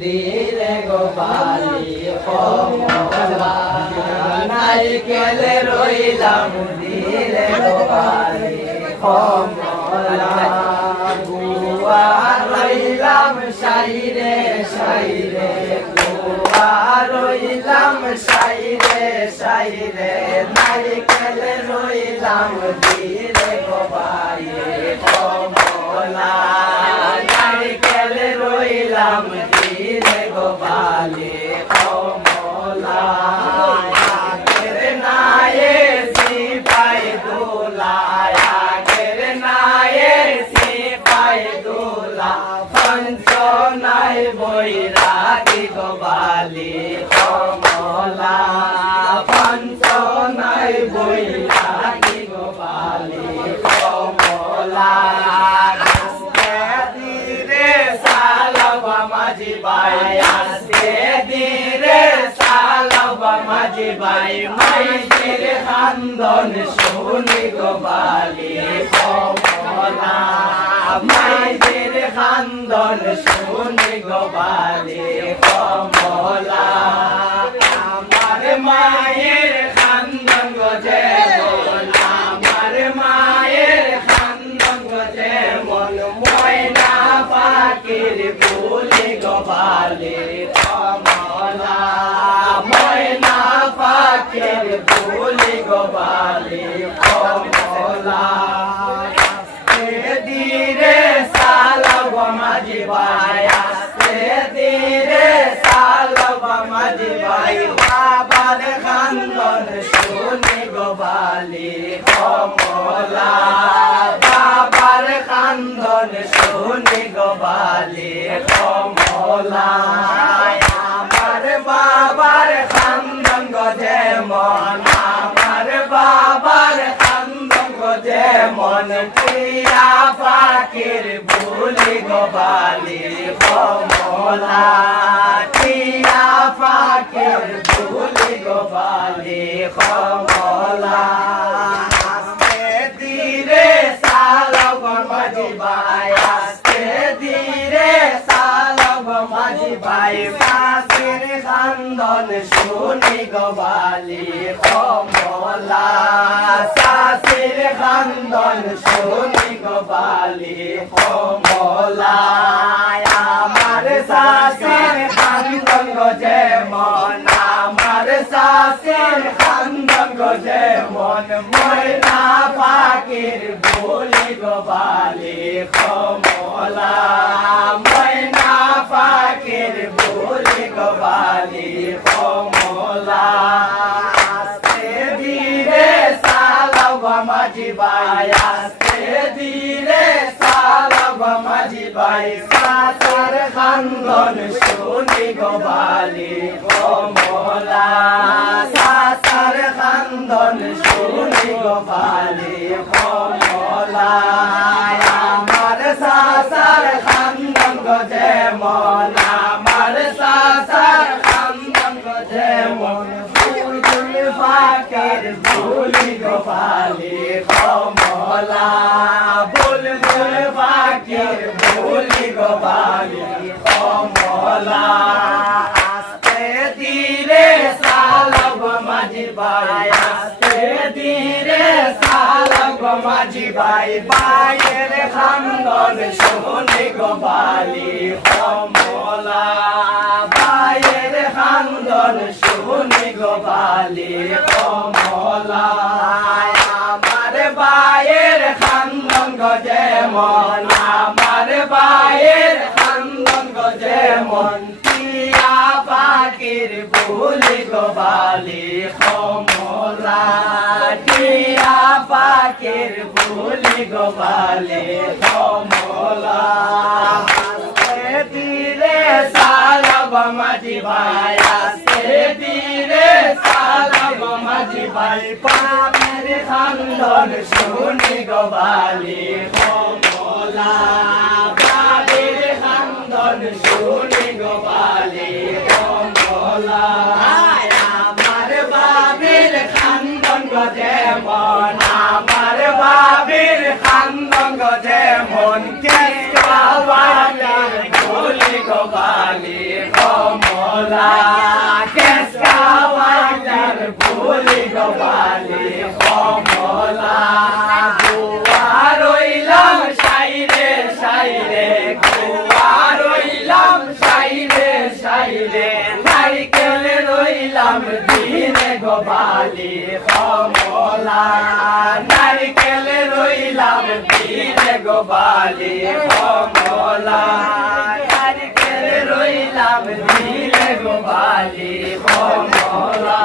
দিলে গো বালি কমলা নারিকেল রইলাম দিলে গো বালি কমলা গুয়া রইলাম সাইরে সাইরে গুয়া রইলাম সাইরে সাইরে নারিকেল রইলাম দিলে গো বালি কমলা নারিকেল রইলাম দিলে গো বালি কমলা আগের নায়ে সিপাই দোলা আগের নায়ে সিপাই দোলা পঞ্চ নাই বৈরাগী গো বালি কমলা পঞ্চ নাই বৈরাগী গো বালি কমলা মাঝি ভাই আস্তে ধীরে সালাব মাঝি ভাই মাইজির খান্দন শুনি গো বালি কমলা মাইজির খান্দন শুনি গো বালি কমলা আমার মায়ের খান্দন গো যেমন আমার মায়ের খান্দন গো যেমন ময়না পাখির বলি গো বালি কমলা ময়না পাখির বলি গো বালি কমলা ধীরে সালাব মাঝি ভাই আস্তে ধীরে সালাব মাঝি ভাই বাবার খান্দন শুনি গো বালি কমলা বাবার খান্দন শুনি গো বালি কমলা আমার বাবার খান্দন গো যেমন আমার বাবার খান্দন গো যেমন টিয়া পাখির বলি গো বালি কমলা টিয়া পাখির বলি গো বালি কমলা ধীরে সালাব মাঝি ভাই আস্তে ধীরে সালাব মাঝি ভাই পাখির খান্দন শুনি গো বালি কমলা শাশির খান্দন শুনি গো বালি কমলা আমার শাশির খান্দন গো যেমন আমার শাশির খান্দন গো যেমন ময়না পাখির বলি গো বালি কমলা ময়না পাখির বলি গো বালি কমলা আস্তে ধীরে সালাব মাঝি ভাই আস্তে ধীরে সালাব মাঝি ভাই শাশির খান্দন শুনি গো বালি কমলা শাশির খান্দন শুনি গো বালি কমলা আমার শাশির খান্দন গো যেমন আমার শাশির খান্দন গো যেমন বুলবুল পাখির বলি গো বালি কমলা বুলবুল পাখির বলি গো বালি কমলা আস্তে ধীরে সালাব মাঝি ভাই আস্তে ধীরে সালাব মাঝি ভাই ভাইয়ের খান্দন শুনি গো বালি কমলা ভাইয়ের খান্দন শুনি গো বালি কমলা আমার ভাইয়ের খান্দন গো যেমন আমার ভাইয়ের খান্দন গো যেমন টিয়া পাখির বলি গো বালি কমলা টিয়া পাখির বলি গো বালি কমলা ধীরে সালাব মাঝি ভাই আস্তে ধীরে সালাব মাঝি ভাই পাখির খান্দন শুনি গো বালি কমলা বাবির খান্দন শুনি গো বালি কমলা আমার বাবির খান্দন গো যেমন আমার বাবির খান্দন গো যেমন কেষ্টবালা বলি গো বালি কমলা কেসকা বাইলার ফুলি গো বালি কমলা গুয়া রইলাম সাইরে সাইরে গুয়া রইলাম সাইরে সাইরে নারিকেল রইলাম দিনে গো বালি কমলা নারিকেল রইলাম দিনে গো বালি কমলা নারিকেল রইলাম দিনে গো বালি কমলা